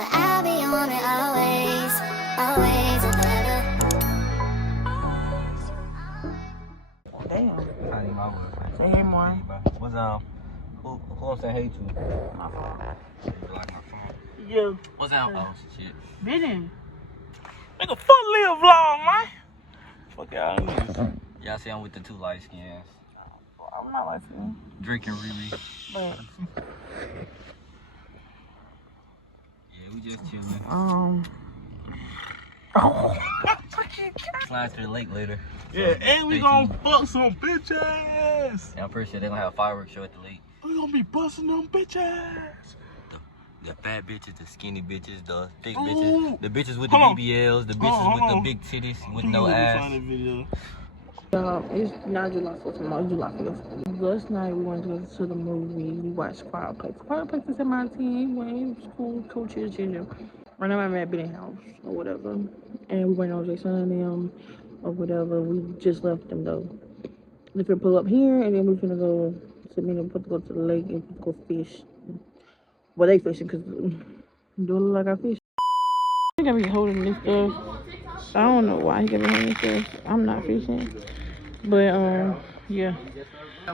but I'll be on it always, always and forever. Damn. I need my word. Say hey, more. What's who I'm saying hey to? My phone. You like my phone? Yeah. What's that? Oh shit. Been Nigga, fuck live vlog, man. Fuck y'all niggas. Y'all see I'm with the two light skins. I'm not like that. Drake and Riri. But Yeah, we just chilling. Slide to the lake later. Yeah, So, and we stay gonna tuned. fuck some bitch ass. And I'm pretty sure they're gonna have a fireworks show at the lake. We gonna be busting them bitch ass. The fat bitches, the skinny bitches, the thick Ooh. bitches, the bitches with the Hold on. BBLs, the bitches Hold with on. the big titties with no Find ass. that video. It's not July 4th tomorrow, it's July 5th. Last night we went to the movie. We watched Fireplace. Fireplace is in my team. It was cool, chill. Right now I'm at Benny House or whatever. And we went on Jason and them or whatever. We just left them though. We finna pull up here and then we're gonna go to go to the lake and go fish. Well, they fishing because do it look like I fish. He got me holding this stuff. I don't know why he got me holding this stuff. I'm not fishing. But yeah. Hey,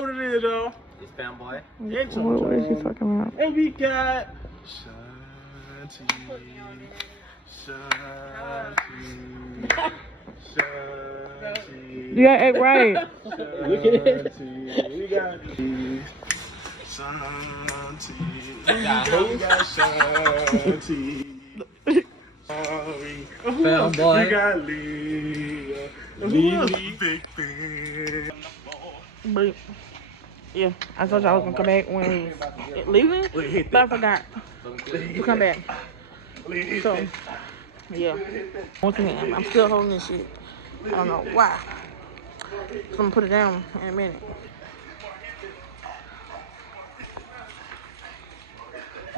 what it is, though? It's fanboy. What is he talking about? And we got Shanti. You gotta act right. Look at it. We got Shanti. We got Shanti. Fanboy. We got Leah. Lily Big Ben. But yeah, I told you I was gonna come back when we was leaving, but I forgot to come back. So yeah, once again, I'm still holding this shit. I don't know why. So I'm gonna put it down in a minute.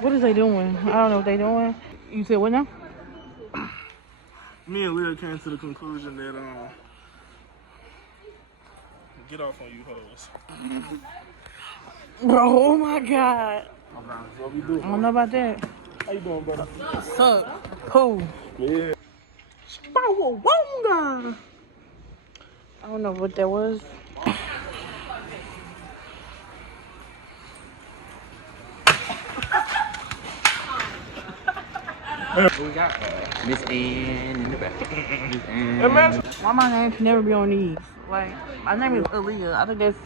What is they doing? I don't know what they doing. You said what now? Me and Leah came to the conclusion that get off on you hoes. Bro, oh my god. What we doing? I don't know about that. How you doing, brother? Suck. Who? Yeah. Spawawonga. I don't know what that was. We got Miss Ann in the back. Miss Ann. Why my name can never be on these? Like, my name is Aaliyah. I think that's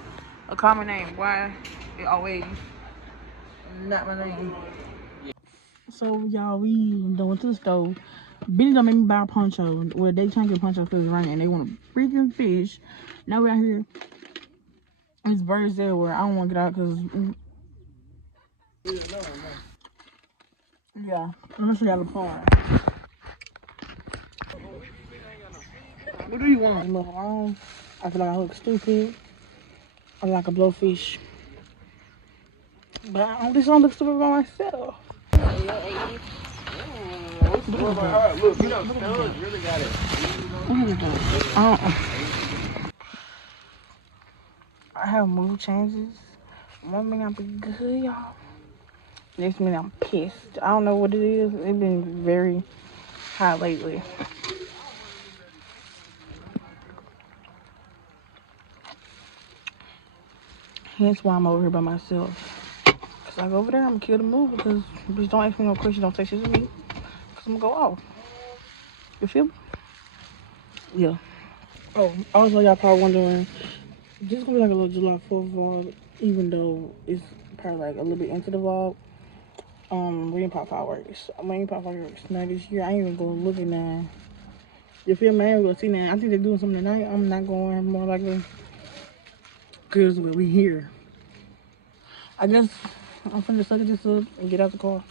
a common name. Why it always not my name? So, y'all, we went to the stove. Benny done made me buy a poncho. Well, they trying to get poncho because it's raining. They want a freaking fish. Now we're out here. There's birds everywhere. I don't want to get out because... Yeah, let me show y'all the pond. What do you want? Look wrong. I feel like I look stupid. I like a blowfish. But I don't look stupid by myself. Look, you know, Studs really got it. I have mood changes. One minute I'm be good, y'all. Next minute I'm pissed. I don't know what it is. It's been very hot lately. Hence why I'm over here by myself. Cause I go over there, I'm gonna kill the mood because bitch don't ask me no questions, don't say shit to me. Cause I'm gonna go off. You feel me? Yeah. Oh, also y'all probably wondering, this is gonna be like a little July 4th vlog, even though it's probably like a little bit into the vlog. We didn't pop fireworks. We ain't pop fireworks now this year. I ain't even gonna look at now. You feel me? I ain't gonna see now. I think they're doing something tonight. I'm not going more likely. Cause we here. I guess I'm finna suck this up and get out the car.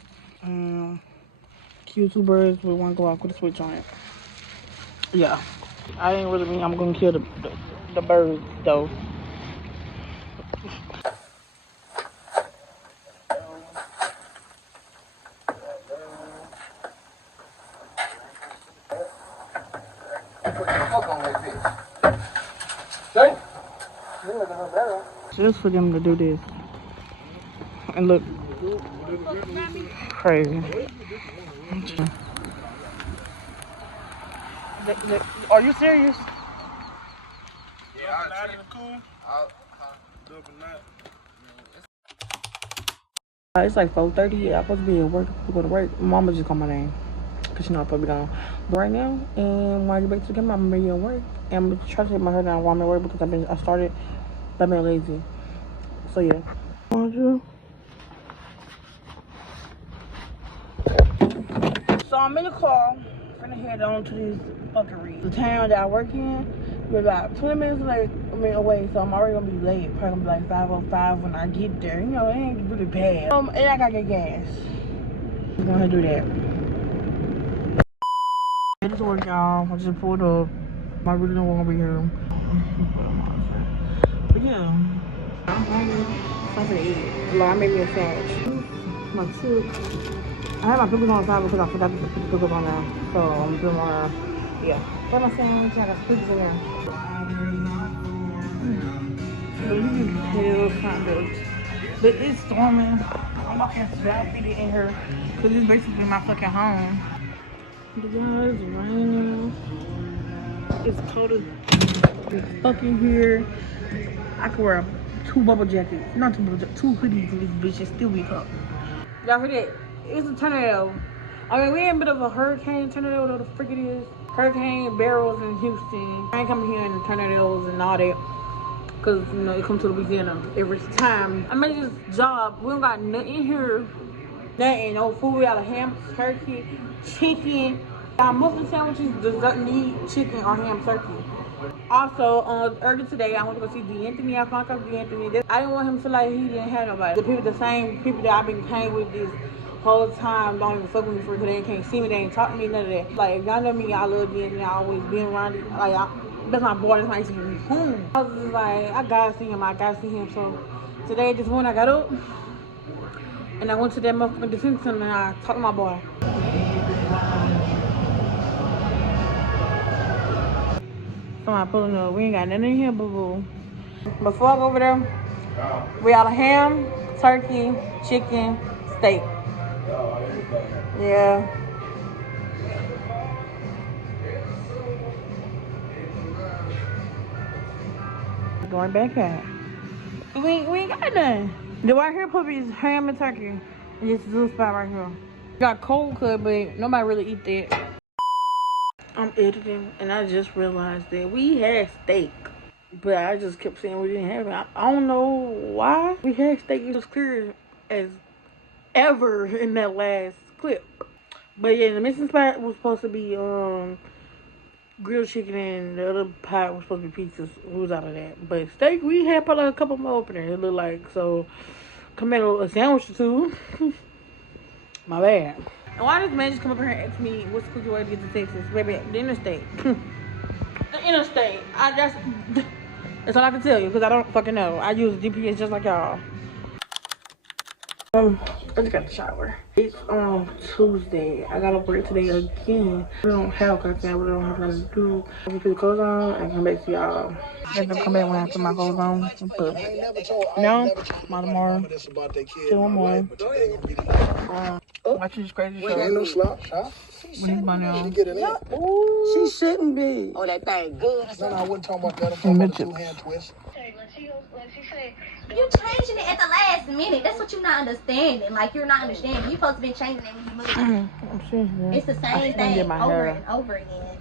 Kill two birds with one Glock with a switch on it. Yeah. I ain't really mean I'm gonna kill the birds though. Just for them to do this. And look, Crazy. Are you serious? It's like 4:30. I'm supposed to be at work to go to work. Mama just called my name because she know I'm supposed to be gone. But right now, and when I get back to the camera, I'm gonna be at work. And I'm gonna try to take my hair down while I'm at work because I started by being lazy. So yeah. So I'm in the car, finna head on to this fuckery. The town that I work in, we're about 20 minutes away, so I'm already gonna be late. Probably gonna be like 5:05 when I get there. You know, it ain't really bad. And I gotta get gas. I'm gonna do that. It's work, y'all. I just pulled up. I really don't wanna be here. But yeah, I'm hungry. Something to eat. Like, I made me a sandwich. My soup. I had my pickles on the side because I forgot to put the pickles on there. So I'm doing more, yeah. Got my sandwich, I got pickles in there. So you can tell kind of, but it's storming. I'm walking flat-footed in here because it's basically my fucking home. But y'all, it's raining. It's cold as fucking here. I could wear 2 bubble jackets, not 2 bubble jackets, 2 hoodies in this bitch and still be cold. Y'all heard that? It's a tornado. I mean, we're in a bit of a hurricane tornado, whatever the frick it is. Hurricane barrels in Houston. I ain't coming here in the tornadoes and all that. Cause, you know, it comes to Louisiana every time. I made this job. We don't got nothing in here. Nothing. No food. We got a ham, turkey, chicken. Our Muslim sandwiches doesn't need chicken or ham turkey. Also, earlier today, I went to go see D'Anthony. I found out D'Anthony. I didn't want him to feel like he didn't have nobody. The same people that I've been hanging with this whole time don't even fuck with me for because they can't see me, they ain't talk to me, none of that. Like, if y'all know me, I love D'Anthony. I always been around it. Like, that's my boy. That's my easy home. I was just like, I gotta see him. So today, this morning, I got up and I went to that motherfucking defense center and I talked to my boy. So I'm pulling up. We ain't got nothing in here, boo-boo. Before I go over there, we got a ham, turkey, chicken, steak. Yeah. Going back at. We ain't got nothing. The right here puppy is ham and turkey. And this little spot right here. Got cold cut, but nobody really eat that. I'm editing and I just realized that we had steak. But I just kept saying we didn't have it. I don't know why. We had steak. It was clear as ever in that last clip. But yeah, the missing spot was supposed to be grilled chicken and the other pot was supposed to be pizzas. We was out of that. But steak, we had probably a couple more up in there. It looked like. So, come in a sandwich or two. My bad. And why does man just come up here and ask me what's the quickest way to get to Texas? Baby, the interstate. The interstate. That's all I can tell you because I don't fucking know. I use GPS just like y'all. I just got the shower. It's Tuesday. I gotta work today again. We don't have content. We don't have nothing to do. I just put the clothes on and come back to y'all. I'm gonna come back when I put my clothes on. But no, my tomorrow. Still more. Watching this crazy show. Ain't no slouch, huh? When he's my now. She get it in. She shouldn't be. Oh, that thing good. No, I wasn't talking about that. I'm talking about the 2-hand twist. You changing it at the last minute. That's what you're not understanding. Like, you're not understanding. You're supposed to be changing it when you move. I'm sure. It's the same thing over and over again.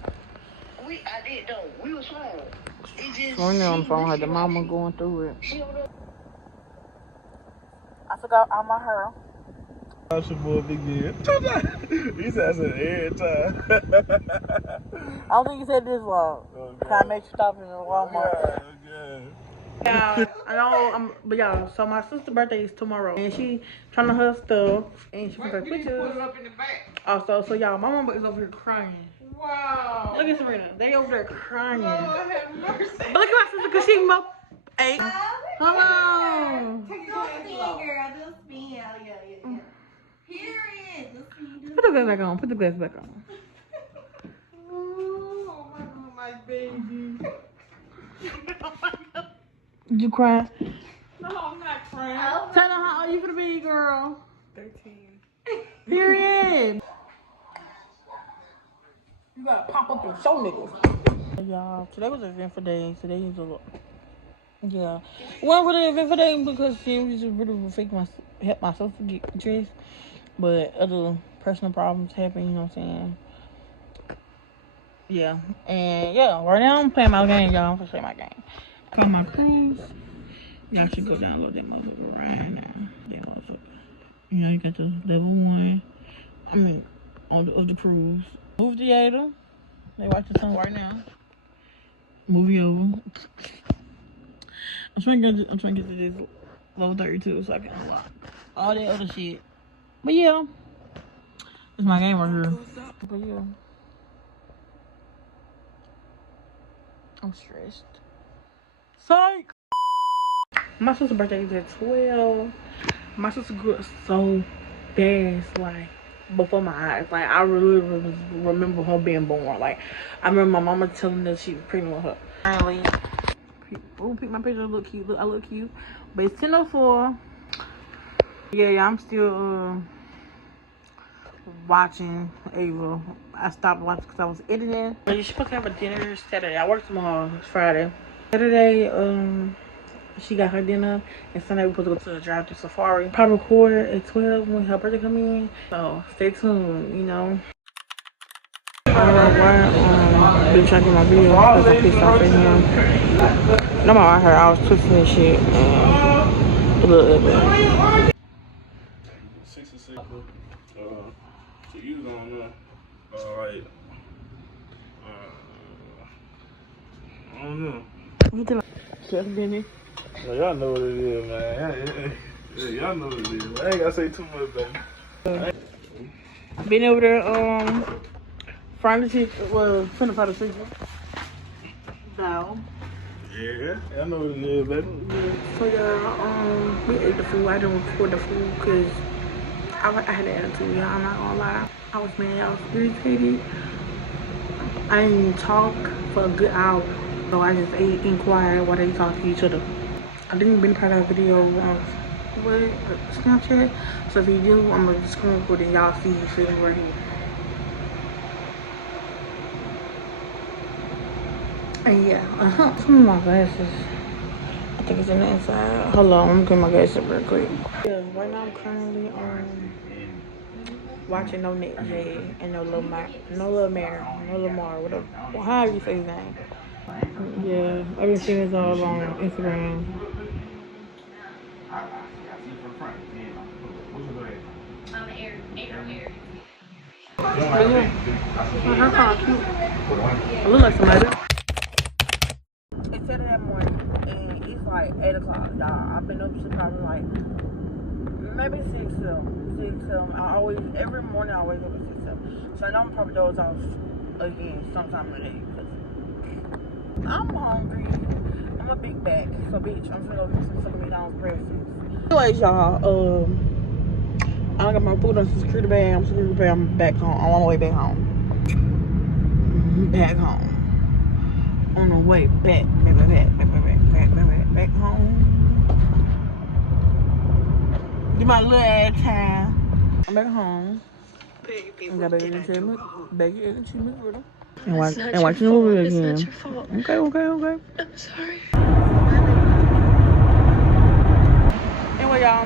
I did though. We was wrong. When on the phone, had the mama going through it. I took out all my hair. That's your boy Big Deal. He said that every time. I don't think you said this vlog. Okay. I made you stop in the Walmart. Okay. Yeah, I know. But y'all, so my sister's birthday is tomorrow, and she trying to her stuff, and she took pictures. Put it up in the back. Also, so y'all, my mama is over here crying. Wow. Look at Serena. They over there crying. Lord have mercy. But look at my sister, cause she mo. Hey. Hello. Do spin, girl. Do spin. Yeah. Period. Put the glass back on. Put the glass back on. Oh my baby. Did you cry? No, I'm not crying. Tell her how old you finna be, girl. 13. Period. You gotta pop up and show niggas. Y'all, today was an event for day. Today is a yeah. One really event for day because she was just really help myself to get dressed. But other personal problems happen, you know what I'm saying? Yeah. And yeah, right now I'm playing my game, y'all. I'm gonna play my game. Call my cruise. Y'all should go download that motherfucker right now. That motherfucker. You know, you got the level 1. I mean, of the cruise. Movie theater. They watching something right now. Movie over. I'm trying to get to this level 32 so I can unlock all that other shit. But yeah, it's my game right here. But yeah, I'm stressed. Psych. My sister's birthday is at 12. My sister grew up so fast, like before my eyes. Like I really remember her being born. Like I remember my mama telling us she was pregnant with her. Finally, pick my picture. Look cute. I look cute. But it's 10:04. Yeah, I'm still watching Ava. I stopped watching because I was editing. You're supposed to have a dinner Saturday. I work tomorrow. It's Friday. Saturday, she got her dinner, and Sunday we're supposed to go to a drive-thru safari. Probably record at 12 when her birthday come in. So stay tuned, you know. I don't know why been trying to get my video because I pissed off at him. No matter what I heard, I was twisting this shit and it looked ugly. 66. So you was on there. Alright. I don't know. You tell me. Just Benny. Well, y'all know what it is, man. Yeah, y'all know what it is. I ain't gotta say too much, baby. Been over there, frying the chicken. Well, finna fry the chicken. Now. Yeah, I know what it is, baby. So y'all, we ate the food. I didn't record the food because I had an attitude, y'all. I'm not gonna lie. I was mad. I was irritated. I didn't even talk for a good hour. So I just ate and quiet while they talk to each other. I didn't been part of that video on Snapchat. So if you do, I'm gonna screen record and y'all see the shit right here. And yeah, some of my glasses. I think it's in the inside. Hold on, I'm gonna get my glasses real quick. Yeah, right now I'm currently watching No Nick J and no Lil Lamar, whatever. Well, however you say his name. Yeah, I've been seeing this all on Instagram. But yeah, her car cute. I look like somebody. It's Saturday morning and it's like 8 o'clock, y'all. I've been up since probably like maybe 6 till every morning I always up at 6 till. So I know I'm probably doze off again sometime in the day because I'm hungry. I'm a big back, so bitch, I'm finna go get some McDonald's breakfast. Anyways, y'all, I got my food on the security bag. I'm back home. I'm on my way back home. Back home. On the way back home. Give my little ass time. I'm back home. I got back in the chair, with her. And watching the movie again. It's not your fault. Okay. I'm sorry. Anyway, y'all.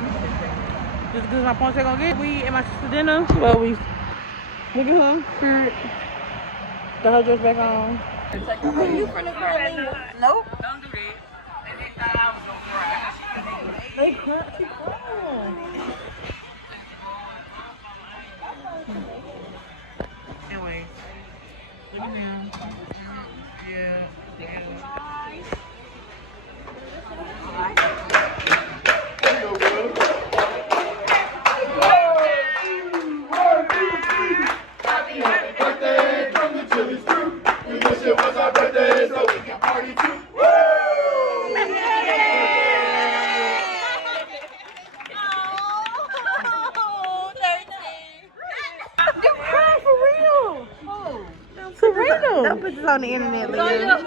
This is my point gonna get. We and my sister dinner. Well, we look at her. Got her dress back on. You from the Carolina? Nope. Don't do that. And they thought I was gonna cry. They crying. She crying. Anyway, look at them. Yeah. Don't put this on the internet, Leah.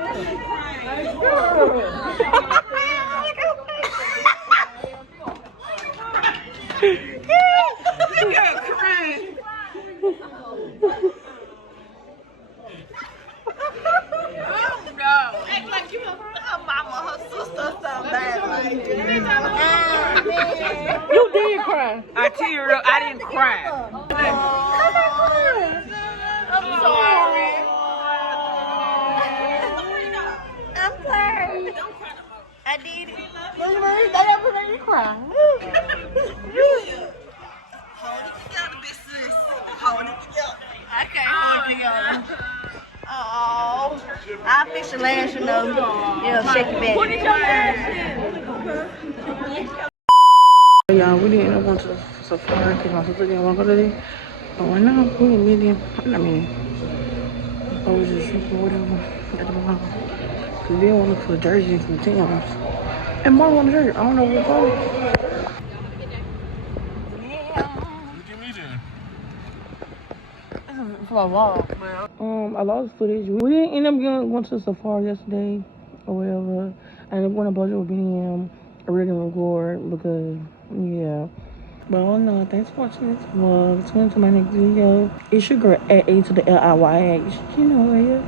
teared up. I didn't cry. I'm sorry. I'm sorry. I did it. Look at me. They never made me cry. I can't hold it together. Oh, I'll fix your lash, you know. Yeah, shake your back. Put it your lash. Yeah, we didn't end up going to the safari because my sister didn't want to go today. But right now, we in Medium. I mean, I was just shooting or whatever at the mall. Because we didn't want to look for jerseys and some Timbs. And Mark wanted a jersey. I don't know what it's called. Look at me then. For a vlog. I lost footage. We didn't end up going to the safari yesterday or whatever. I ended up going to budget with BM. I really didn't record because, yeah. But oh no, thanks for watching this vlog. Tune into my next video. It's your girl at A to the LIYH. You know, yeah.